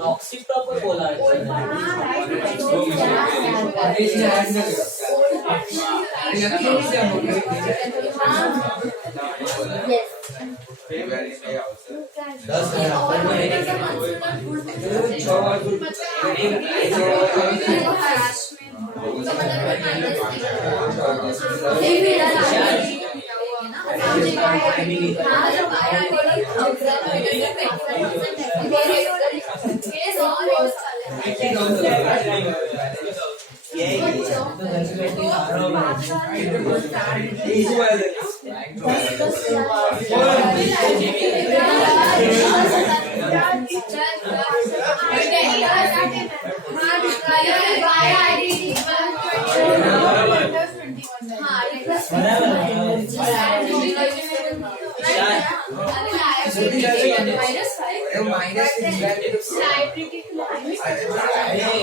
Toxic proper बोला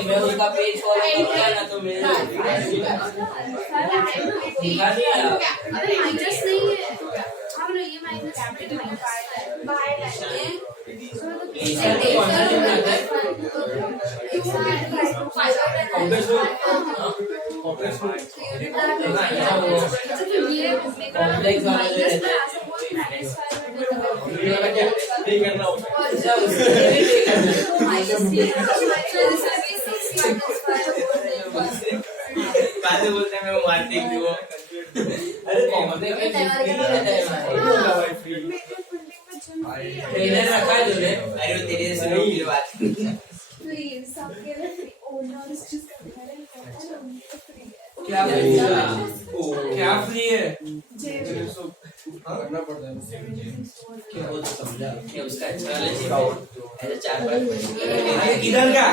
मैं उसका पेज फॉलो किया ना तो मेरे माइनस नहीं है हम लोग ये माइनस पहले बोलते हैं मैं मारती हूँ वो अरे कॉमन ट्रेनर रखा है तूने अरे वो तेरे से लोग की बात क्या क्या फ्री है करना पड़ता है क्या वो तो समझा क्या उसका अच्छा ऐसे 4-5 किधर का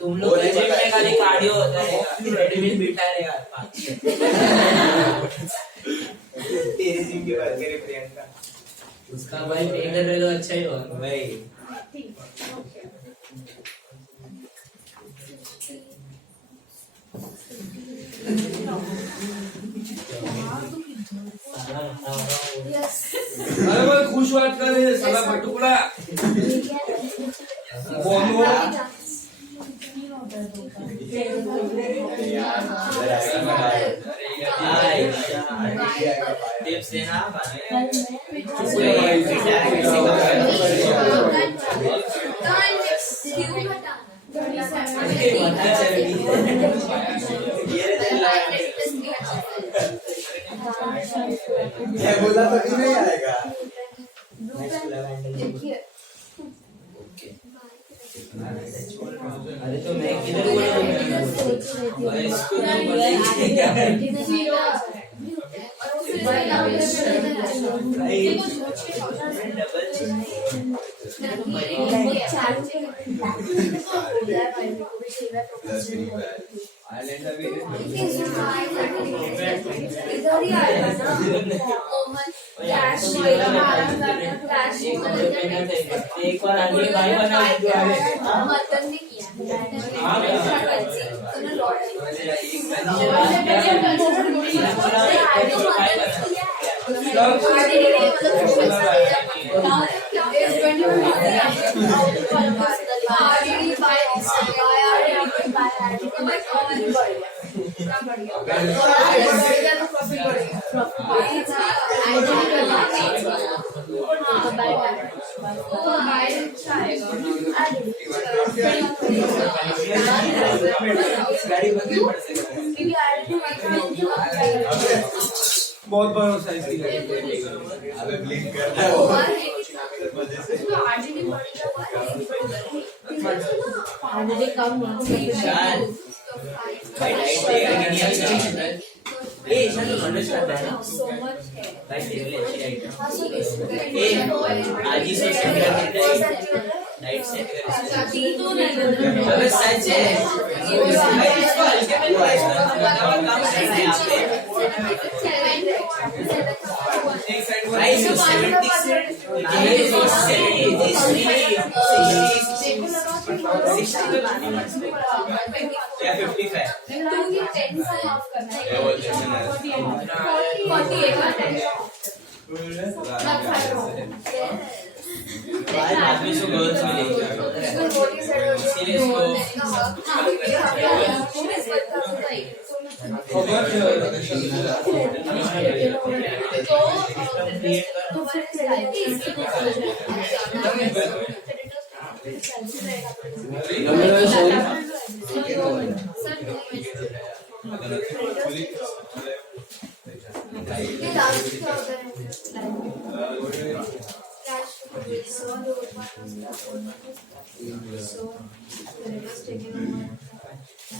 तुम लोग जिम में खाली कार्डियो होता है रेडीमेड बिठा रहेगा तेरी जिम की बात करे प्रियंका उसका भाई ट्रेनर रहे तो अच्छा ही होगा भाई अरे भाई खुश बात कर रहे हैं साला बटुकड़ा बोलो टिप्स देना मैं बोला तो नहीं आएगा अरे तो मैं किधर बोल इसको एक बार आगे भाई बना मतन ने किया बहुत बड़ा साइज की गाड़ी अबे ब्लिंक कर रहा है वो। ईशान तो नॉनवेज खाता है ना भाई तेरे लिए अच्छी डाइट है आज ही सोच डाइट सेट कर अबे सच है भाई इसको हल्के में ले काम करना है आप पे एक साइड भाई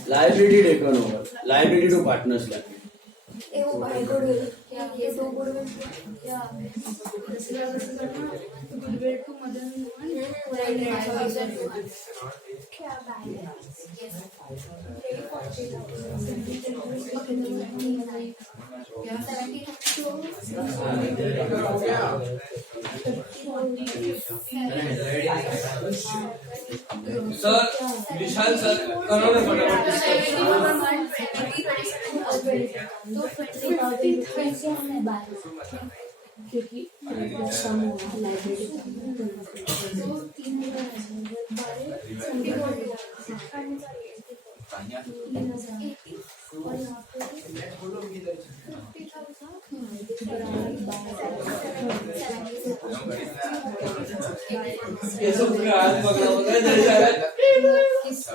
liability taken over, liability to partners lab. Sir Vishal sir करो ना फटाफट क्योंकि ये सब का हाथ पकड़ा होगा नहीं जा रहा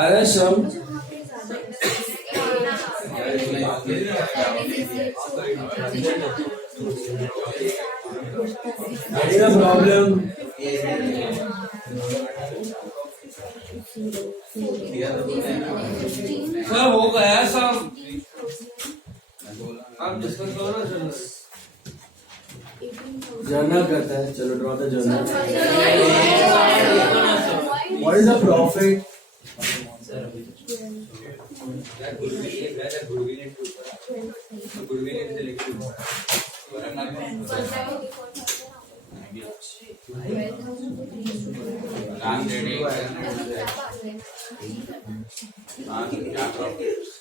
अरे सम प्रॉब्लम सर हो गया सब आप डिस्कस करो ना जर्नल करता है. चलो draw the journal. What is the profit?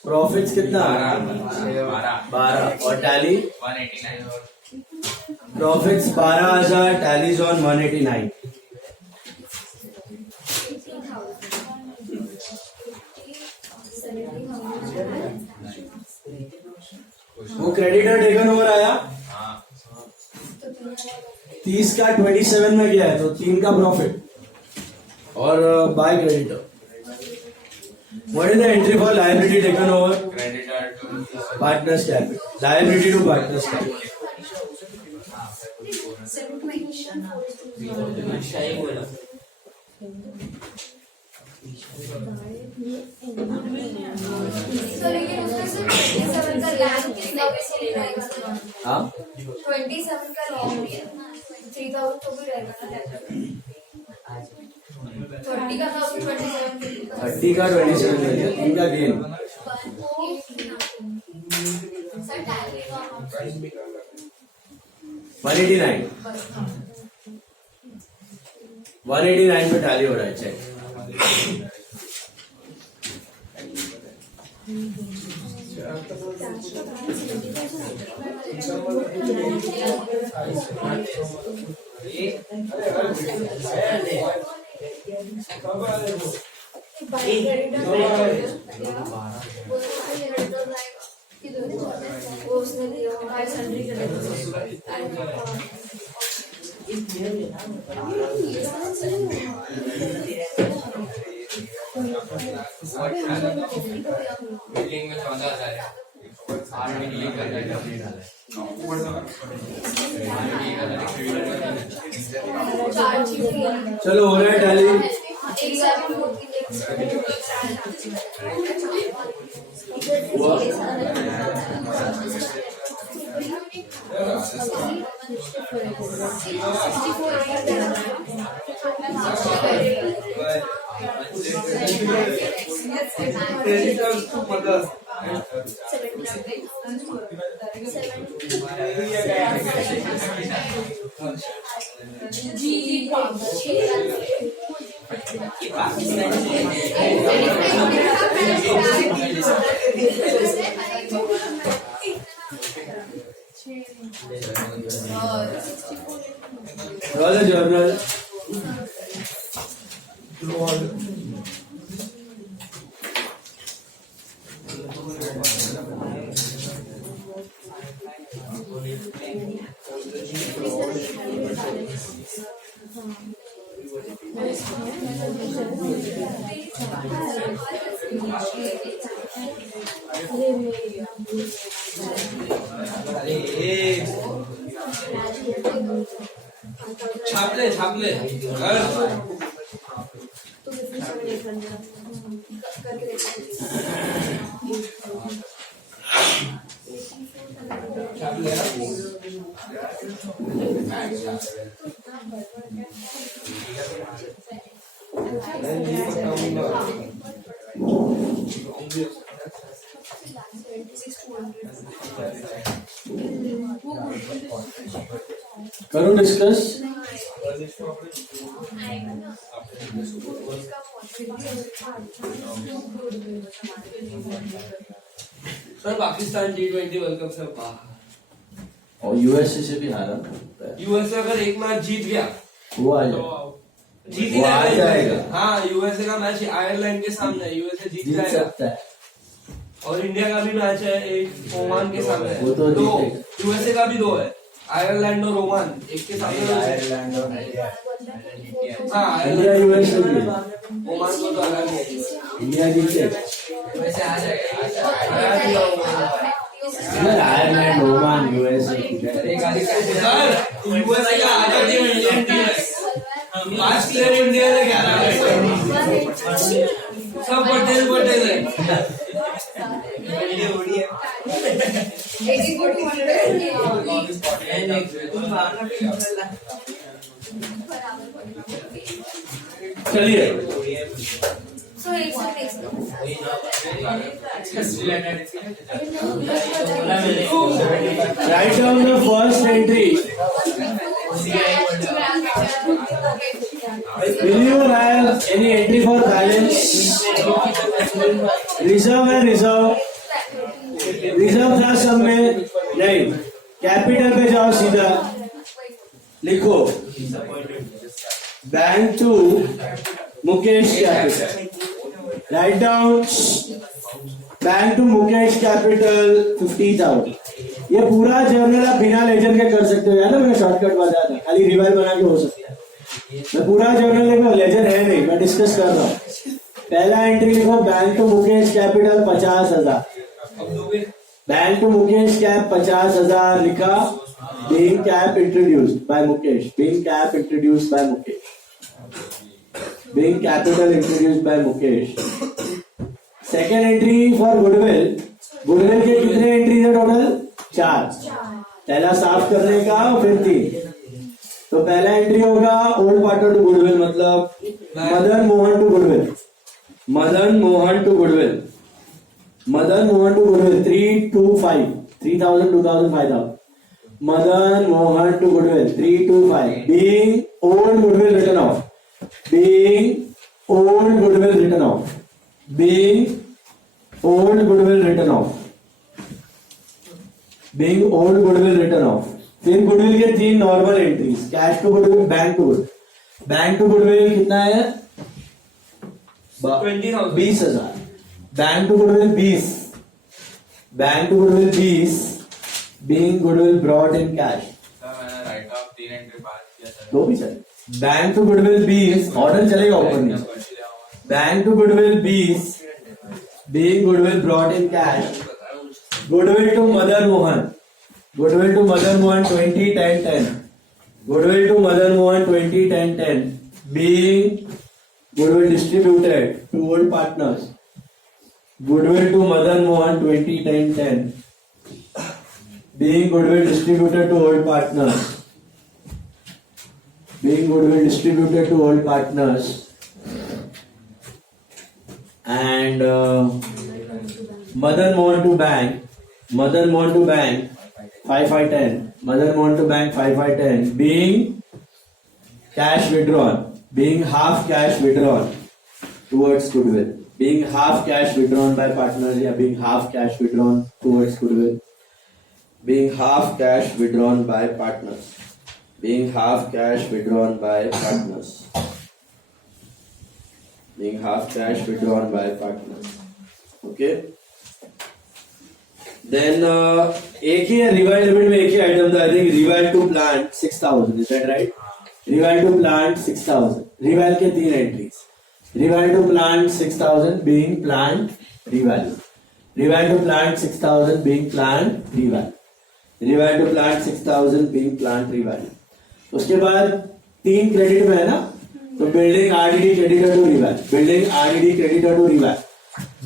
Profits कितना? 12 और टैली 189 प्रॉफिट्स 12,000, टैलीज ऑन 189. वो क्रेडिटर टेकन ओवर आया 30 का 27 में गया है तो 3 का प्रॉफिट और by creditor. What is the entry for liability taken over? creditor to Partners capital. Liability to partners capital. शाही बोला हाँ 27 का 3,000 तो भी रहेगा ना. 30 का था 27 30 का 27 ले लिया, 3 का गेन। सर टैली का 189 पे टैली हो रहा है, चेक। उसने दिया 'बिल्डिंग में 14,000 है। आर्मी डीलिंग कर रहा है। चलो हो रहा है टैली। Draw the journal. छाप ले करो discuss. Sir Pakistan T20 world cup से बाहर और यूएसए से भी हारा। यूएसए अगर एक मैच जीत गया वो आ जाए, जीत वो आ जाएगा। हाँ यूएसए का मैच आयरलैंड के सामने यूएसए जीत जीत जाएगा। सकता है। और इंडिया का भी मैच है एक ओमान के सामने, वो तो दो जीतेगा। यूएसए का भी 2 है, आयरलैंड और ओमान एक के सामने। आयरलैंड और इंडिया। हाँ इंडिया यूएसए भी, ओमान को तो हरा दिया। इंडिया जीते। वैसे आ जाएगा Ireland, Oman, USA. Sir USA का आधा टीम इंडियन टीम है, 5 प्लेयर इंडिया ने 11 सब पटेल है। चलिए write down the first entry. Will you have any entry for balance? Reserve है, रिजर्व था सब में नहीं। कैपिटल पे जाओ, सीधा लिखो bank to Mukesh capital. Write down bank to Mukesh capital 50,000। ये पूरा जर्नल आप बिना लेजर के कर सकते हो, यार मैंने शॉर्टकट बताया था, खाली रिवाइज बना के हो सकता है। मैं पूरा जर्नल लिखो, लेजर है नहीं, मैं डिस्कस कर रहा हूँ। पहला एंट्री लिखो bank to Mukesh capital 50,000। Bank to Mukesh cap 50,000 लिखा। Being cap introduced by Mukesh, being cap introduced by Mukesh, being capital introduced by Mukesh. Second entry for goodwill. Goodwill के कितने एंट्रीज है टोटल? 4। पहला साफ करने का, फिर 3। तो पहला एंट्री होगा ओल्ड पार्टनर टू गुडविल, मतलब Madan Mohan to Goodwill. Madan Mohan to Goodwill. Madan Mohan to Goodwill. 3 to 5. 3,000, 2,000, 5,000. Madan Mohan to Goodwill. 3 to 5. Being old Goodwill written off. Being old Goodwill written off. Being old Goodwill written off. Being old Goodwill written off. फिर goodwill के 3 normal entries. Cash to goodwill, bank to goodwill. Bank to goodwill कितना है? 20,000. Bank to goodwill 20. Bank to goodwill 20. Being goodwill brought in cash. Write off 3 entry pass किया था. तो भी चले. Bank to goodwill 20. ऑर्डर चलेगा ऊपर नीचे. Bank to goodwill 20. Being goodwill brought in cash. Goodwill to Madan Mohan. Goodwill to Madan Mohan 20, 10, 10. Goodwill to Madan Mohan 20, 10, 10. Being goodwill distributed to old partners. Goodwill to Madan Mohan 20, 10, 10. Being goodwill distributed to old partners. Being goodwill distributed to old partners. And Madan Mohan to bank. Madan Mohan to bank. 5, 5, 10. Madan Mohan to bank 5, 5, 10. Being cash withdrawn. Being half cash withdrawn towards goodwill. Being half cash withdrawn by partners. Yeah, being half cash withdrawn towards goodwill. Being half cash withdrawn by partners. Being half cash withdrawn by partners. Being half cash withdrawn by partners. Okay. Then एक ही है reviled limit में. एक ही item था. I think rewild to plant 6,000. Is that right? Rewild to plant 6,000. Rewild के 3 entries. Rewild to plant 6,000 being plant rewild. Rewild to plant 6,000 being plant rewild. Rewild to plant 6,000 being plant rewild. उसके बाद 3 credit में है ना. तो building RDD creditor to rewild. Building RDD creditor to rewild.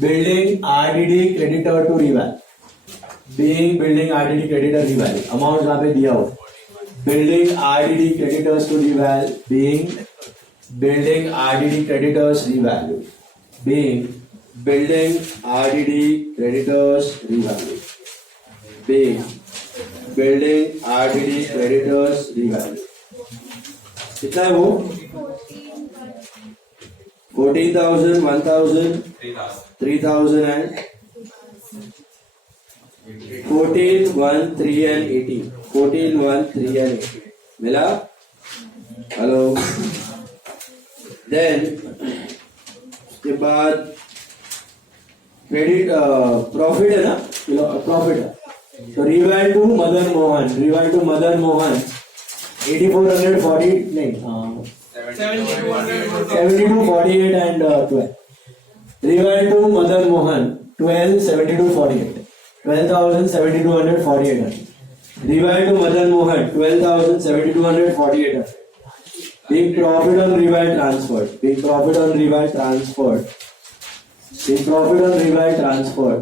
Building RDD creditor to rewild. Being building RDD creditor reval. Amount वहाँ पे दिया हो. Building RDD creditors to reval. Being building RDD creditors reval. Being building RDD creditors reval. Being building RDD creditors reval. कितना है वो? 14,000, 1,000, 3,000 and 14, 1, 3 and 18. 14, 1, 3 and 18. मिला? Hello. Then उसके बाद क्रेडिट प्रॉफिट है ना. प्रॉफिट है. तो reval to Madan Mohan. Reval to Madan Mohan 8440 नहीं 72, 48 and 12. Rival to Madan Mohan 12, 72, 48. 12,7,248. Rival to Madan Mohan 12,7,248. Big profit on rival transferred. Big profit on rival transferred. Big profit on rival transferred.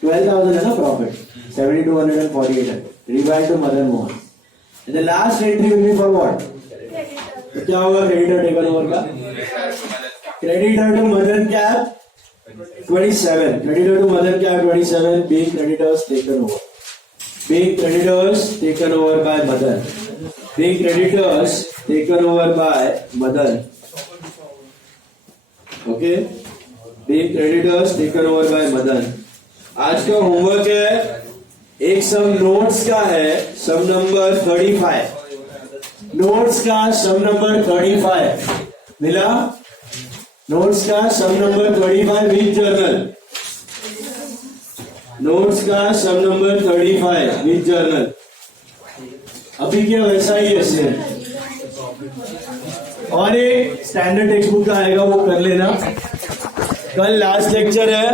12,000 is a profit. 7,248. Rival to Madan Mohan. And the last entry will be for what? तो क्या होगा creditor table over का? Creditor to Madan cap 27. Creditor to Madan cap 27. Being creditors taken over. Being creditors taken over by Madan. Being creditors taken over by Madan. Okay. Being creditors taken over by Madan. आज का होमवर्क है. एक some notes का है. सम नंबर 35. नोट्स का सम नंबर 35 मिला. नोट्स का सम नंबर 35 with journal. Notes का सम नंबर 35 विद जर्नल. अभी क्या वैसा ही है सेम. और एक स्टैंडर्ड टेक्स्ट बुक का आएगा वो कर लेना. कल लास्ट लेक्चर है.